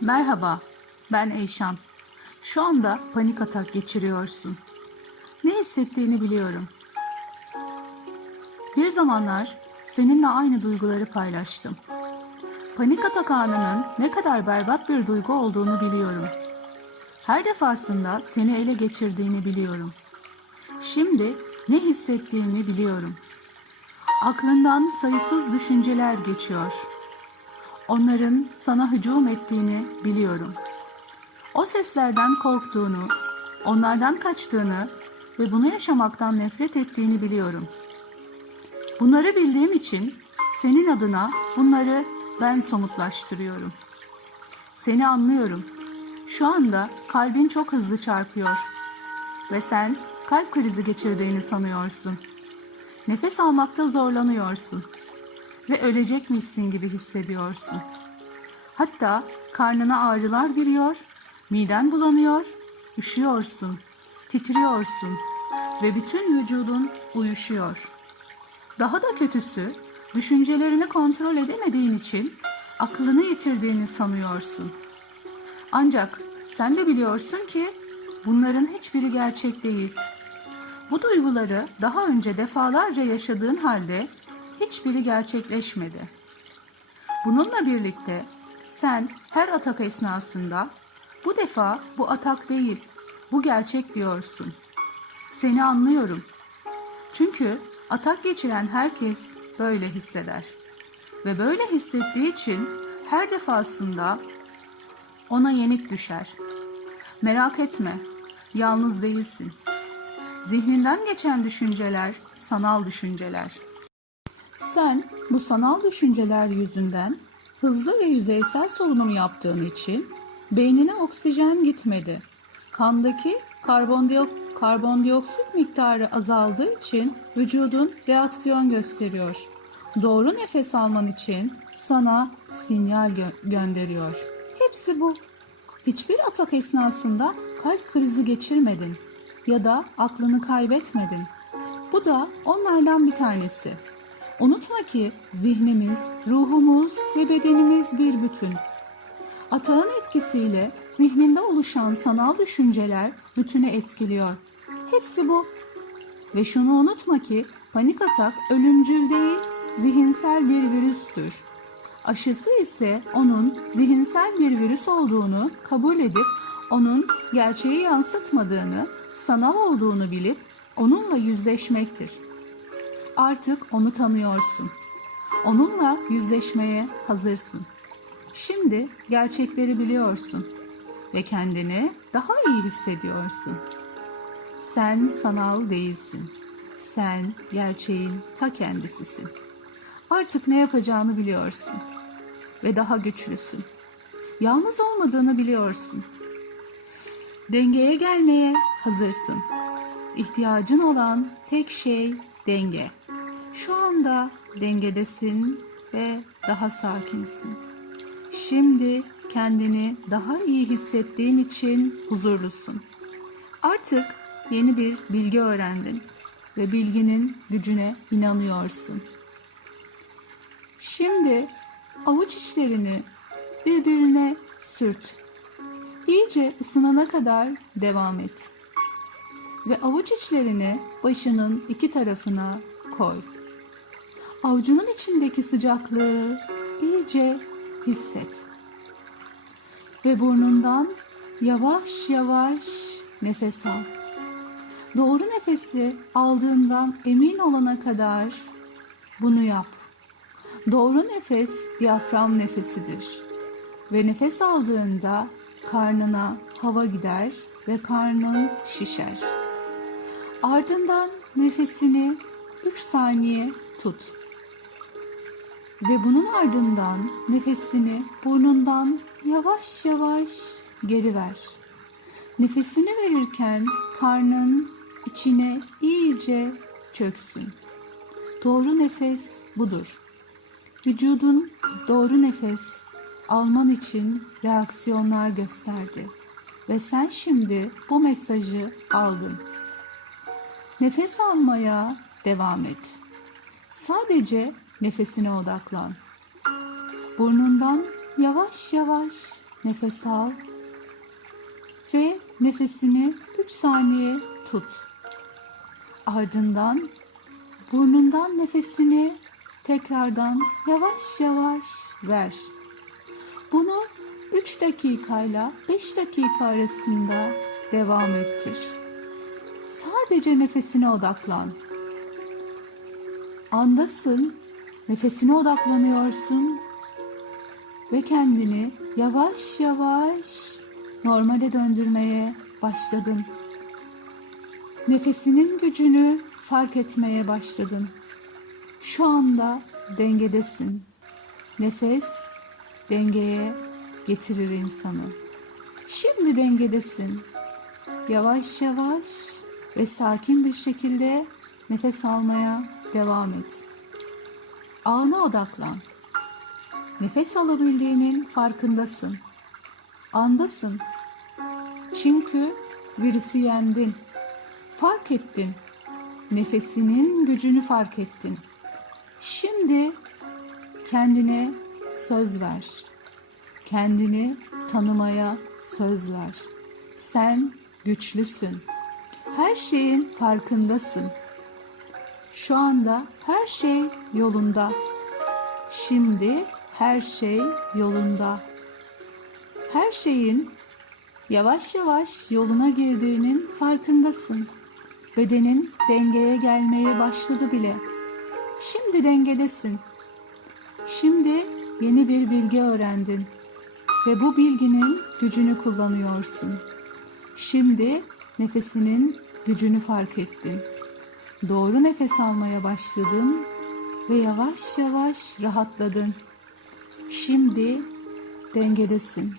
Merhaba, ben Eyşan. Şu anda panik atak geçiriyorsun. Ne hissettiğini biliyorum. Bir zamanlar seninle aynı duyguları paylaştım. Panik atak anının ne kadar berbat bir duygu olduğunu biliyorum. Her defasında seni ele geçirdiğini biliyorum. Şimdi ne hissettiğini biliyorum. Aklından sayısız düşünceler geçiyor. Onların sana hücum ettiğini biliyorum. O seslerden korktuğunu, onlardan kaçtığını ve bunu yaşamaktan nefret ettiğini biliyorum. Bunları bildiğim için senin adına bunları ben somutlaştırıyorum. Seni anlıyorum. Şu anda kalbin çok hızlı çarpıyor ve sen kalp krizi geçirdiğini sanıyorsun. Nefes almakta zorlanıyorsun ve ölecekmişsin gibi hissediyorsun. Hatta karnına ağrılar giriyor, miden bulanıyor, üşüyorsun, titriyorsun ve bütün vücudun uyuşuyor. Daha da kötüsü, düşüncelerini kontrol edemediğin için aklını yitirdiğini sanıyorsun. Ancak sen de biliyorsun ki bunların hiçbiri gerçek değil. Bu duyguları daha önce defalarca yaşadığın halde hiçbiri gerçekleşmedi. Bununla birlikte sen her atak esnasında bu defa bu atak değil, bu gerçek diyorsun. Seni anlıyorum. Çünkü atak geçiren herkes böyle hisseder. Ve böyle hissettiği için her defasında ona yenik düşer. Merak etme, yalnız değilsin. Zihninden geçen düşünceler sanal düşünceler. Sen bu sanal düşünceler yüzünden hızlı ve yüzeysel solunum yaptığın için beynine oksijen gitmedi. Kandaki karbondiok karbondioksit miktarı azaldığı için vücudun reaksiyon gösteriyor. Doğru nefes alman için sana sinyal gö- gönderiyor. Hepsi bu. Hiçbir atak esnasında kalp krizi geçirmedin ya da aklını kaybetmedin. Bu da onlardan bir tanesi. Unutma ki zihnimiz, ruhumuz ve bedenimiz bir bütün. Atağın etkisiyle zihninde oluşan sanal düşünceler bütünü etkiliyor. Hepsi bu. Ve şunu unutma ki panik atak ölümcül değil, zihinsel bir virüstür. Aşısı ise onun zihinsel bir virüs olduğunu kabul edip onun gerçeği yansıtmadığını, sanal olduğunu bilip onunla yüzleşmektir. Artık onu tanıyorsun. Onunla yüzleşmeye hazırsın. Şimdi gerçekleri biliyorsun ve kendini daha iyi hissediyorsun. Sen sanal değilsin. Sen gerçeğin ta kendisisin. Artık ne yapacağını biliyorsun ve daha güçlüsün. Yalnız olmadığını biliyorsun. Dengeye gelmeye hazırsın. İhtiyacın olan tek şey denge. Şu anda dengedesin ve daha sakinsin. Şimdi kendini daha iyi hissettiğin için huzurlusun. Artık yeni bir bilgi öğrendin ve bilginin gücüne inanıyorsun. Şimdi avuç içlerini birbirine sürt. İyice ısınana kadar devam et. Ve avuç içlerini başının iki tarafına koy. Avucunun içindeki sıcaklığı iyice hisset. Ve burnundan yavaş yavaş nefes al. Doğru nefesi aldığından emin olana kadar bunu yap. Doğru nefes diyafram nefesidir. Ve nefes aldığında karnına hava gider ve karnın şişer. Ardından nefesini 3 saniye tut. Ve bunun ardından nefesini burnundan yavaş yavaş geri ver. Nefesini verirken karnın içine iyice çöksün. Doğru nefes budur. Vücudun doğru nefes alman için reaksiyonlar gösterdi ve sen şimdi bu mesajı aldın. Nefes almaya devam et. Sadece nefesine odaklan. Burnundan yavaş yavaş nefes al ve nefesini 3 saniye tut. Ardından burnundan nefesini tekrardan yavaş yavaş ver. Bunu 3 dakikayla 5 dakika arasında devam ettir. Sadece nefesine odaklan. Andasın, nefesine odaklanıyorsun ve kendini yavaş yavaş normale döndürmeye başladın. Nefesinin gücünü fark etmeye başladın. Şu anda dengedesin. Nefes dengeye getirir insanı. Şimdi dengedesin. Yavaş yavaş ve sakin bir şekilde nefes almaya devam et. Ana odaklan. Nefes alabildiğinin farkındasın. Andasın. Çünkü virüsü yendin. Fark ettin. Nefesinin gücünü fark ettin. Şimdi kendine söz ver. Kendini tanımaya söz ver. Sen güçlüsün. Her şeyin farkındasın. Şu anda her şey yolunda. Şimdi her şey yolunda. Her şeyin yavaş yavaş yoluna girdiğinin farkındasın. Bedenin dengeye gelmeye başladı bile. Şimdi dengedesin. Şimdi yeni bir bilgi öğrendin ve bu bilginin gücünü kullanıyorsun. Şimdi nefesinin gücünü fark ettin. Doğru nefes almaya başladın ve yavaş yavaş rahatladın. Şimdi dengedesin.